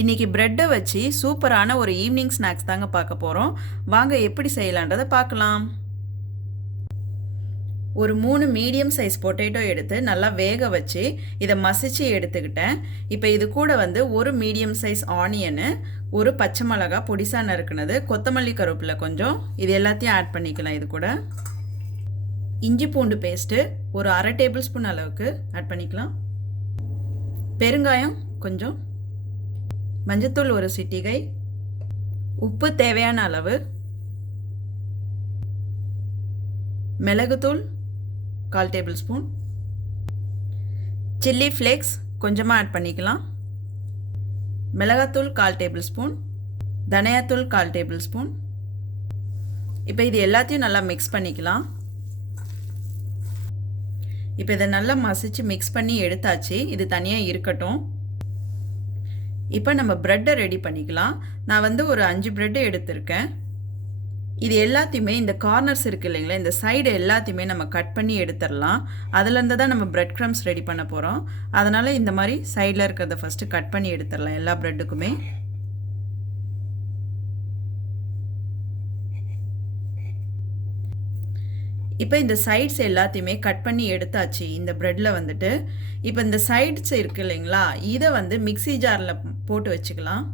இன்றைக்கி ப்ரெட்டை வச்சு சூப்பரான ஒரு ஈவினிங் ஸ்நாக்ஸ் தாங்க பார்க்க போகிறோம். வாங்க எப்படி செய்யலான்றதை பார்க்கலாம். ஒரு 3 மீடியம் சைஸ் பொட்டேட்டோ எடுத்து நல்லா வேக வச்சு இதை மசிச்சு எடுத்துக்கிட்டேன். இப்போ இது கூட வந்து ஒரு மீடியம் சைஸ் ஆனியனு, ஒரு பச்சை மிளகா பொடிசாக நறுக்குனது, கொத்தமல்லி கருவேப்பிலை கொஞ்சம், இது எல்லாத்தையும் ஆட் பண்ணிக்கலாம். இது கூட இஞ்சி பூண்டு பேஸ்ட்டு ஒரு 1/2 டேபிள் ஸ்பூன் அளவுக்கு ஆட் பண்ணிக்கலாம். பெருங்காயம் கொஞ்சம், மஞ்சத்தூள் ஒரு சிட்டிகை, உப்பு தேவையான அளவு, மிளகுத்தூள் 1/4 டேபிள் ஸ்பூன், சில்லி ஃப்ளேக்ஸ் கொஞ்சமாக ஆட் பண்ணிக்கலாம், மிளகாத்தூள் 1/4 டேபிள் ஸ்பூன், தனியாத்தூள் 1/4 டேபிள் ஸ்பூன். இப்போ இது எல்லாத்தையும் நல்லா மிக்ஸ் பண்ணிக்கலாம். இப்போ இதை நல்லா மசிச்சு மிக்ஸ் பண்ணி எடுத்தாச்சு. இது தனியாக இருக்கட்டும். இப்போ நம்ம ப்ரெட்டை ரெடி பண்ணிக்கலாம். நான் வந்து ஒரு 5 ப்ரெட்டு எடுத்திருக்கேன். இது எல்லாத்தையுமே இந்த கார்னர்ஸ் இருக்குது இல்லைங்களா, இந்த சைடு எல்லாத்தையுமே நம்ம கட் பண்ணி எடுத்துடலாம். அதுலேருந்து தான் நம்ம ப்ரெட் க்ரம்ஸ் ரெடி பண்ண போகிறோம். அதனால் இந்த மாதிரி சைடில் இருக்கிறத ஃபஸ்ட்டு கட் பண்ணி எடுத்துடலாம் எல்லா ப்ரெட்டுக்குமே. இப்போ இந்த சைட்ஸ் எல்லாத்தையுமே கட் பண்ணி எடுத்தாச்சு இந்த ப்ரெட்டில் வந்துட்டு. இப்போ இந்த சைட்ஸ் இருக்குது இல்லைங்களா, இதை வந்து மிக்ஸி ஜாரில் போட்டு வச்சுக்கலாம்.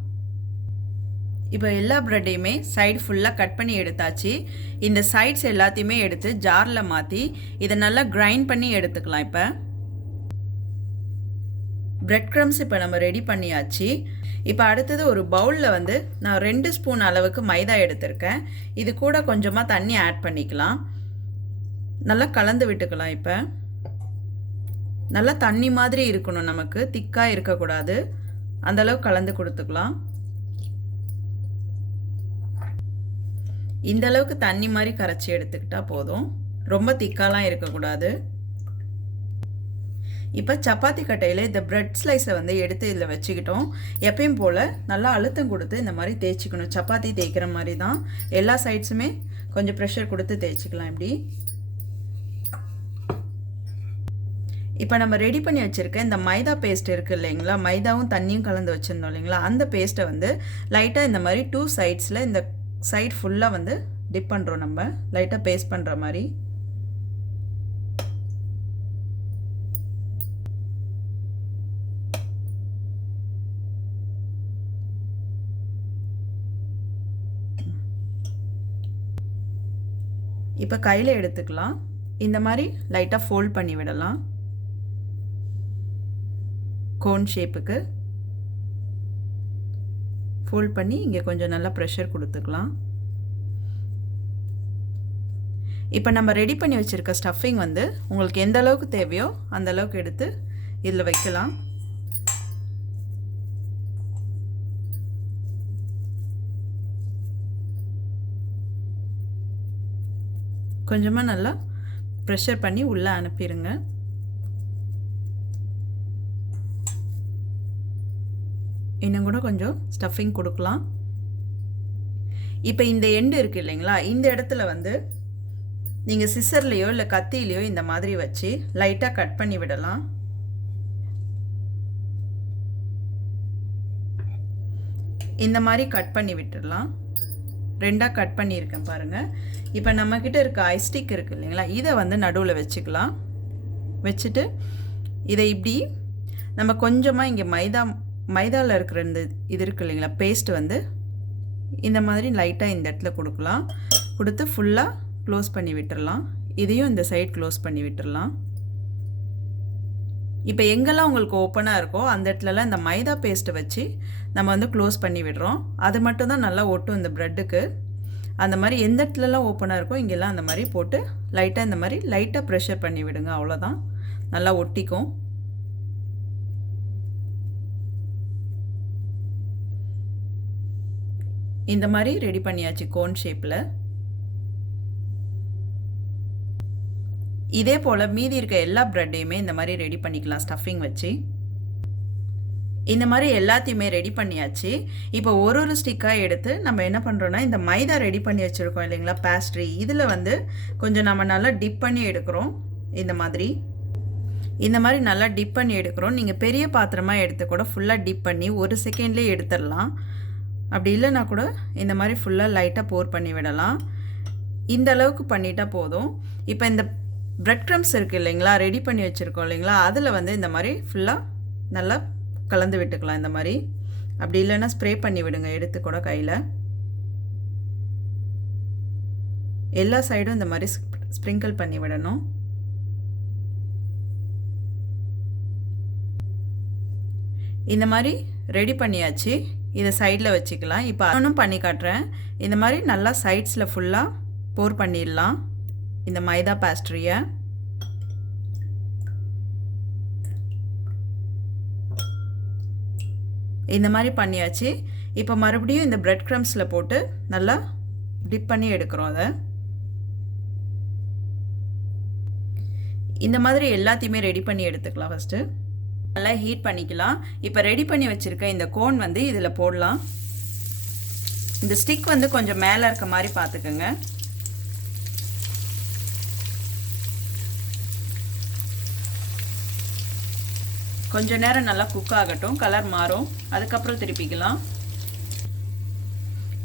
இப்போ எல்லா ப்ரெட்டையுமே சைடு ஃபுல்லாக கட் பண்ணி எடுத்தாச்சு. இந்த சைட்ஸ் எல்லாத்தையுமே எடுத்து ஜாரில் மாற்றி இதை நல்லா கிரைண்ட் பண்ணி எடுத்துக்கலாம். இப்போ ப்ரெட் க்ரம்ஸ் இப்போ நம்ம ரெடி பண்ணியாச்சு. இப்போ அடுத்தது ஒரு பவுலில் வந்து நான் 2 ஸ்பூன் அளவுக்கு மைதா எடுத்திருக்கேன். இது கூட கொஞ்சமாக தண்ணி ஆட் பண்ணிக்கலாம். நல்லா கலந்து விட்டுக்கலாம். இப்போ நல்லா தண்ணி மாதிரி இருக்கணும், நமக்கு திக்காக இருக்கக்கூடாது. அந்தளவு கலந்து கொடுத்துக்கலாம். இந்த அளவுக்கு தண்ணி மாதிரி கரைச்சி எடுத்துக்கிட்டால் போதும், ரொம்ப திக்காலாம் இருக்கக்கூடாது. இப்போ சப்பாத்தி கட்டையில் இந்த ப்ரெட் ஸ்லைஸை வந்து எடுத்து இதில் வச்சுக்கிட்டோம். எப்பயும் போல் நல்லா அழுத்தம் கொடுத்து இந்த மாதிரி தேய்ச்சிக்கணும். சப்பாத்தி தேய்க்கிற மாதிரி தான் எல்லா சைட்ஸுமே கொஞ்சம் ப்ரெஷர் கொடுத்து தேய்ச்சிக்கலாம். இப்படி இப்போ நம்ம ரெடி பண்ணி வச்சுருக்க இந்த மைதா பேஸ்ட் இருக்குது இல்லைங்களா, மைதாவும் தண்ணியும் கலந்து வச்சுருந்தோம் இல்லைங்களா, அந்த பேஸ்ட்டை வந்து லைட்டாக இந்த மாதிரி 2 சைட்ஸில் இந்த சைட் ஃபுல்லாக வந்து டிப் பண்ணுறோம். நம்ம லைட்டாக பேஸ்ட் பண்ணுற மாதிரி. இப்போ கையில் எடுத்துக்கலாம். இந்த மாதிரி லைட்டாக ஃபோல்ட் பண்ணி விடலாம். கோன் ஷேப்புக்கு ஃபோல்ட் பண்ணி இங்கே கொஞ்சம் நல்லா ப்ரெஷர் கொடுத்துக்கலாம். இப்போ நம்ம ரெடி பண்ணி வச்சுருக்க ஸ்டஃபிங் வந்து உங்களுக்கு எந்த அளவுக்கு தேவையோ அந்த அளவுக்கு எடுத்து இதில் வைக்கலாம். கொஞ்சமாக நல்லா ப்ரெஷர் பண்ணி உள்ளே அனுப்பிடுங்க. இன்னும் கூட கொஞ்சம் ஸ்டஃபிங் கொடுக்கலாம். இப்போ இந்த எண்டு இருக்குது இல்லைங்களா, இந்த இடத்துல வந்து நீங்கள் சிசர்லேயோ இல்லை கத்திலையோ இந்த மாதிரி வச்சு லைட்டாக கட் பண்ணி விடலாம். இந்த மாதிரி கட் பண்ணி விட்டுடலாம். 2ஆக கட் பண்ணியிருக்கேன் பாருங்கள். இப்போ நம்மக்கிட்ட இருக்க ஐஸ்டிக் இருக்குது இல்லைங்களா, இதை வந்து நடுவில் வச்சுக்கலாம். வச்சுட்டு இதை இப்படி நம்ம கொஞ்சமாக இங்கே மைதாவில் இருக்கிற இந்த இது இருக்குது இல்லைங்களா, பேஸ்ட்டு வந்து இந்த மாதிரி லைட்டாக இந்த இடத்துல கொடுக்கலாம். கொடுத்து ஃபுல்லாக க்ளோஸ் பண்ணி விட்டுடலாம். இதையும் இந்த சைட் க்ளோஸ் பண்ணி விட்டுடலாம். இப்போ எங்கெல்லாம் உங்களுக்கு ஓப்பனாக இருக்கோ அந்த இடத்துலலாம் இந்த மைதா பேஸ்ட்டை வச்சு நம்ம வந்து க்ளோஸ் பண்ணி விடுறோம். அது மட்டும்தான் நல்லா ஒட்டும் இந்த ப்ரெட்டுக்கு. அந்த மாதிரி எந்த இடத்துலலாம் ஓப்பனாக இருக்கோ இங்கெல்லாம் அந்த மாதிரி போட்டு லைட்டாக இந்த மாதிரி லைட்டாக ப்ரெஷர் பண்ணி விடுங்க. அவ்வளோதான், நல்லா ஒட்டிக்கும். இந்த மாதிரி ரெடி பண்ணியாச்சு கோன் ஷேப்பில். இதே போல் மீதி இருக்க எல்லா ப்ரெட்டையுமே இந்த மாதிரி ரெடி பண்ணிக்கலாம் ஸ்டஃபிங் வச்சு. இந்த மாதிரி எல்லாத்தையுமே ரெடி பண்ணியாச்சு. இப்போ ஒரு ஸ்டிக்காக எடுத்து நம்ம என்ன பண்ணுறோன்னா, இந்த மைதா ரெடி பண்ணி வச்சுருக்கோம் இல்லைங்களா பேஸ்ட்ரி, இதில் வந்து கொஞ்சம் நம்ம நல்லா டிப் பண்ணி எடுக்கிறோம் இந்த மாதிரி. இந்த மாதிரி நல்லா டிப் பண்ணி எடுக்கிறோம். நீங்கள் பெரிய பாத்திரமாக எடுத்து கூட ஃபுல்லாக டிப் பண்ணி 1 செகண்ட்லேயே எடுத்துடலாம். அப்படி இல்லைனா கூட இந்த மாதிரி ஃபுல்லாக லைட்டாக போர் பண்ணி விடலாம். இந்த அளவுக்கு பண்ணிட்டா போதும். இப்போ இந்த பிரெட் க்ரம்ஸ் இருக்குது இல்லைங்களா, ரெடி பண்ணி வச்சுருக்கோம் இல்லைங்களா, அதில் வந்து இந்த மாதிரி ஃபுல்லாக நல்லா கலந்து விட்டுக்கலாம். இந்த மாதிரி அப்படி இல்லைன்னா ஸ்ப்ரே பண்ணி விடுங்க எடுத்து கூட கையில். எல்லா சைடும் இந்த மாதிரி ஸ்ப்ரிங்கிள் பண்ணி விடணும். இந்த மாதிரி ரெடி பண்ணியாச்சு. இதை சைடில் வச்சுக்கலாம். இப்போ இன்னும் பண்ணி காட்டுறேன். இந்த மாதிரி நல்லா சைட்ஸில் ஃபுல்லாக போர் பண்ணிடலாம் இந்த மைதா பேஸ்ட்ரியை. இந்த மாதிரி பண்ணியாச்சு. இப்போ மறுபடியும் இந்த பிரெட் க்ரம்ஸில் போட்டு நல்லா டிப் பண்ணி எடுக்கிறோம். அதை இந்த மாதிரி எல்லாத்தையுமே ரெடி பண்ணி எடுத்துக்கலாம். ஃபஸ்ட்டு நல்லா ஹீட் பண்ணிக்கலாம். இப்போ ரெடி பண்ணி வச்சுருக்க இந்த கோன் வந்து இதில் போடலாம். இந்த ஸ்டிக் வந்து கொஞ்சம் மேலே இருக்க மாதிரி பார்த்துக்கோங்க. கொஞ்சம் நேரம் நல்லா குக் ஆகட்டும், கலர் மாறும், அதுக்கப்புறம் திருப்பிக்கலாம்.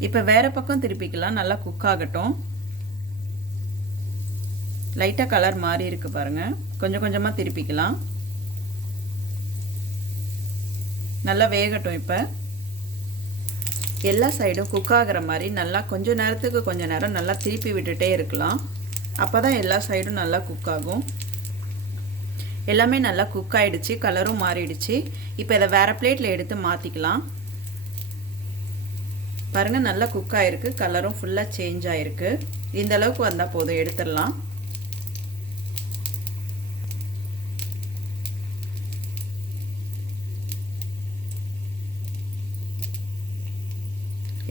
இப்போ வேறு பக்கம் திருப்பிக்கலாம், நல்லா குக் ஆகட்டும். லைட்டாக கலர் மாறி இருக்கு பாருங்கள். கொஞ்சம் கொஞ்சமாக திருப்பிக்கலாம். நல்லா வேகட்டும். இப்போ எல்லா சைடும் குக் ஆகிற மாதிரி நல்லா கொஞ்சம் நேரத்துக்கு கொஞ்சம் நேரம் நல்லா திருப்பி விட்டுட்டே இருக்கலாம். அப்போ தான் எல்லா சைடும் நல்லா குக் ஆகும். எல்லாமே நல்லா குக் ஆகிடுச்சு, கலரும் மாறிடுச்சு. இப்போ இதை வேறு பிளேட்டில் எடுத்து மாற்றிக்கலாம். பாருங்கள், நல்லா குக் ஆகிருக்கு, கலரும் ஃபுல்லாக சேஞ்ச் ஆகிருக்கு. இந்த அளவுக்கு வந்தால் போதும், எடுத்துடலாம்.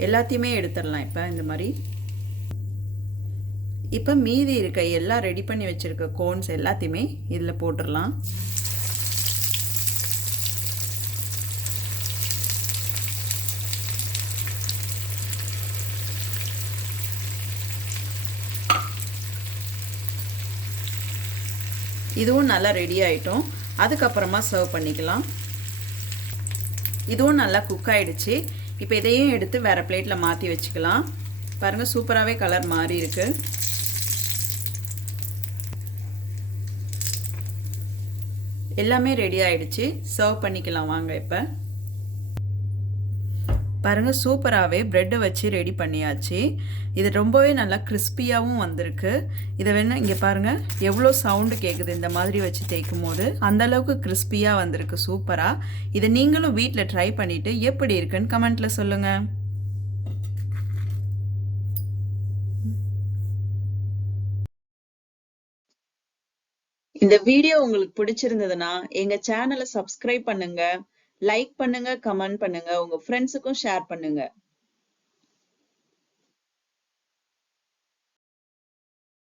எல்லாத்தையுமே எடுத்துடலாம். இப்போ இந்த மாதிரி இப்போ மீதி இருக்க எல்லாம் ரெடி பண்ணி வச்சுருக்க கோன்ஸ் எல்லாத்தையுமே இதில் போட்டுடலாம். இதுவும் நல்லா ரெடி ஆகிட்டோம். அதுக்கப்புறமா சர்வ் பண்ணிக்கலாம். இதுவும் நல்லா குக் ஆகிடுச்சு. இப்போ இதையும் எடுத்து வேறு பிளேட்டில் மாற்றி வச்சுக்கலாம். பாருங்கள், சூப்பராகவே கலர் மாறி இருக்கு. எல்லாமே ரெடி ஆகிடுச்சு. சர்வ் பண்ணிக்கலாம் வாங்க. இப்போ பாருங்கள், சூப்பராகவே ப்ரெட்டை வச்சு ரெடி பண்ணியாச்சு. இது ரொம்பவே நல்லா கிறிஸ்பியாகவும் வந்திருக்கு. இதை வேணால் இங்கே பாருங்கள், எவ்வளோ சவுண்டு கேட்குது இந்த மாதிரி வச்சு தேய்க்கும் போது. அந்தளவுக்கு கிறிஸ்பியாக வந்திருக்கு, சூப்பராக. இதை நீங்களும் வீட்டில் ட்ரை பண்ணிவிட்டு எப்படி இருக்குன்னு கமெண்ட்டில் சொல்லுங்கள். இந்த வீடியோ உங்களுக்கு பிடிச்சிருந்ததுன்னா எங்க சேனலை சப்ஸ்கிரைப் பண்ணுங்க, லைக் பண்ணுங்க, கமெண்ட் பண்ணுங்க, உங்க ஃப்ரெண்ட்ஸுக்கும் ஷேர் பண்ணுங்க.